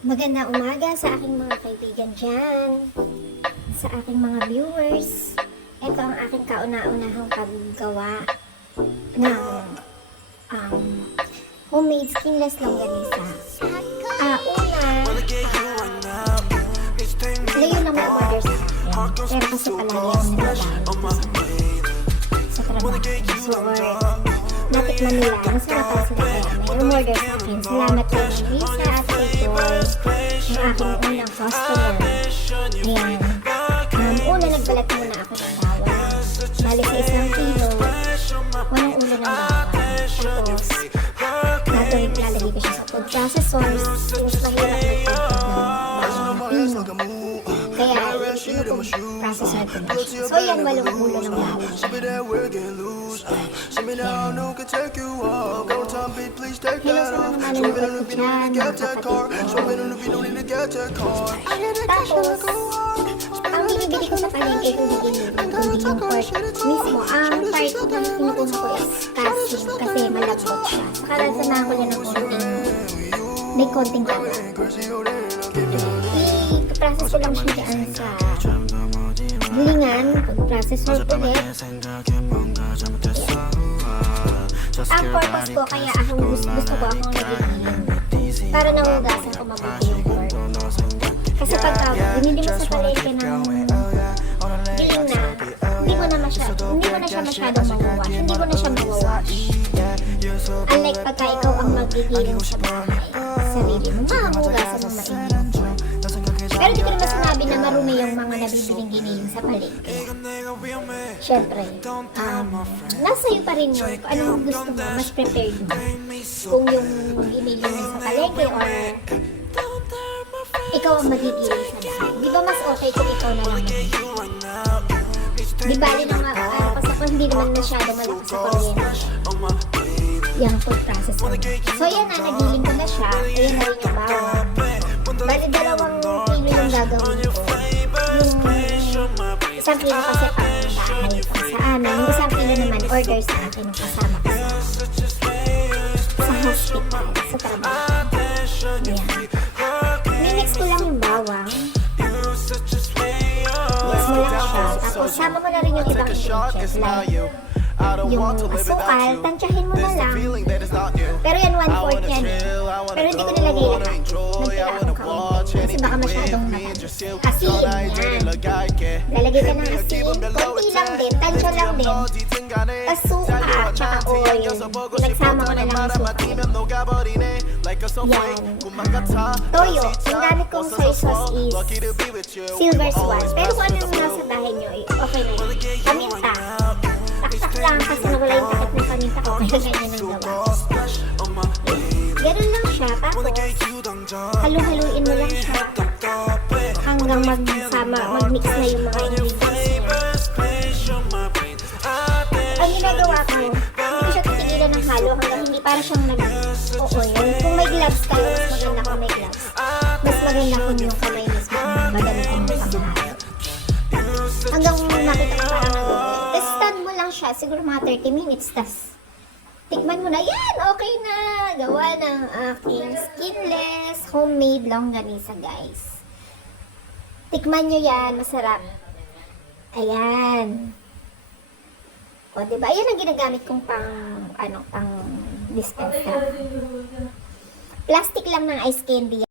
Magandang umaga sa aking mga kaibigan dyan, sa aking mga viewers. Ito ang aking kauna-unahang paggawa ng homemade skinless longganisa. Ngayon lang may order sa akin, pero kasi palagi ako nagbabago sa trabaho. So, natikman nila, nasarapan sila kaya may umorder sa akin. Salamat kay Lisa at kay Joy, yung aking unang customer. Ayan. Una nagbalat muna ako ng bawang. Balik sa 1 kilo, walang ulo ng bawang. Tapos, lalagay ko siya sa food processor. Since mahirap ng bawang. Kaya, processor ko na siya. So, yan, walong ulo ng bawang. Hello sa mga manunood ko dyan, mga kapatid ko. Tapos, ang binibili ko sa palengke ko kundi yung pork mismo. Ang part na pinukuha ko is casing kasi malambot siya. Saka samahan ko lang ng may konting taba. I-process ko lang siya dyan sa gulingan, pag-processor ulit. Ang purpose ko, kaya gusto ko akong nagiging para nangugasan ko mabuti yung pork. Kasi pag binili mo sa palengke ng giling na, hindi mo na siya masyadong mawawash. Hindi mo na siya mawawash. Unlike pagka ikaw ang magigiling sa bahay, sarili mo, mahugasan mo mainit. Pero di ko naman sinabi na marumi yung mga nabibiling giniling sa palengke. Siyempre, nasa iyo pa rin yun. Kung anong gusto mo, mas prepared mo. Kung yung giniling sa palengke or ikaw ang magigiling sa bahay. Di ba mas okay kung ikaw na lang magigiling? Di bali na nga, kasi kung hindi naman masyadong malakas sa kuryente yung food processor. So yan na, nagiling ko na siya. Ayan na rin yung bawang. Bali 2 kilo yung gagawin ko. Yung 1 kilo kasi pang bahay pa sa amin. Yung 1 kilo naman order sa akin yung kasama ko sa hospital, sa trabaho. Ayan. Minix ko lang yung bawang. Mix mo lang siya. Tapos sama mo na rin yung ibang ingredients like yung asukal, tansyahin mo na lang. Pero yan 1/4 yan eh. Pero hindi ko nilagay lahat. Nagtira akong kaunti. Kasi baka masyadong matamis. Asin yan. Lalagay ka ng asin. Konti lang din. Tansya lang din. Asuka, tsaka oil. Nagsama ko na lang yung suka. Yan. Toyo. Ang gamit kong soy sauce is silver swan. Pero kung ano yung nasa bahay nyo, okay na yun. Paminta. Taktak lang kasi nawala yung takit ng paminta ko. Kaya ganyan ang gawa. Ganun lang siya. Tapos, halu-haluin mo lang siya hanggang mag-mix na yung mga ingredients. Ang ginagawa ko, hindi ko siya titigilan ng halo hanggang hindi para siyang nag-oil. Kung may gloves kayo, mas maganda kung may gloves. Mas maganda kung yung kamay mismo madami kong panghalo. Hanggang makita ko parang nag-oil. Tapos stand mo lang siya, siguro mga 30 minutes. Tapos tikman mo na, yan, okay na. Gawa ng aking skinless homemade longganisa, guys. Tikman nyo yan, masarap. Ayan. O, diba? Ayan ang ginagamit kong pang dispenser. Plastic lang ng ice candy.